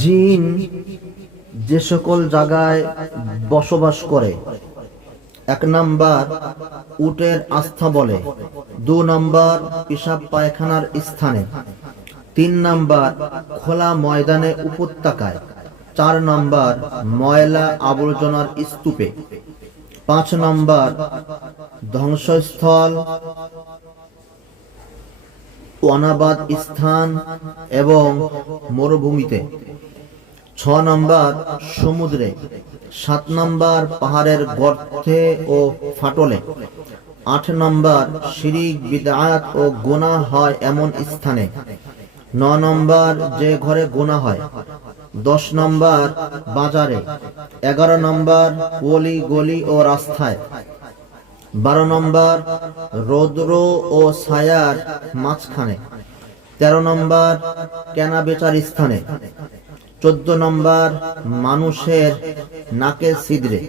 জিন যে সকল জায়গায় বসবাস করে, 1 নাম্বার উটের আস্তাবলে, 2 নাম্বার পেশাব পায়খানার স্থানে, 3 নাম্বার খোলা ময়দানে উপত্যকায়, 4 নাম্বার ময়লা আবর্জনার স্তূপে, 5 নাম্বার ধ্বংসস্থল, অনাবাদ স্থান এবং মরুভূমিতে, 6 নাম্বার সমুদ্রে, 7 নাম্বার পাহাড়ের গর্তে ও ফাটলে, 8 নাম্বার শিরিক বিদআত ও গুনাহ হয় এমন স্থানে, 9 নাম্বার যে ঘরে গুনাহ হয়, 10 নাম্বার বাজারে, 11 নাম্বার অলি গলি ও রাস্তায়, 12 নম্বর রৌদ্র ও ছায়ার মাঝখানে, 13 নম্বর কেনা বেচার স্থানে, 14 নম্বর মানুষের নাকের ছিদ্রে।